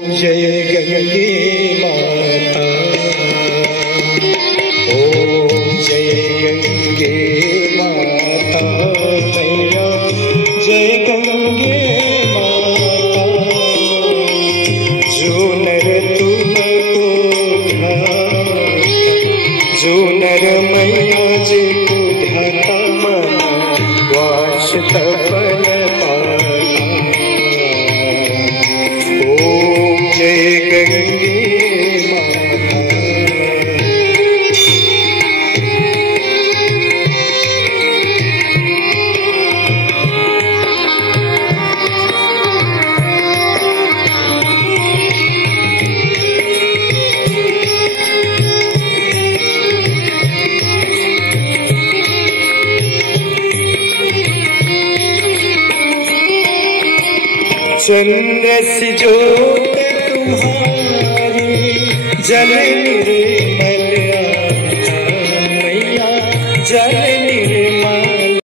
जय गंगे माता, ओम जय गंगे माता मैया, जय गंगे माता। जो नर तुमको ध्याता, जो नर मैया जी को ध्याता, मन वास तपन पाता। ओम जय गंगे माता। चंद्र सी ज्योत तुम्हारी जल मेरे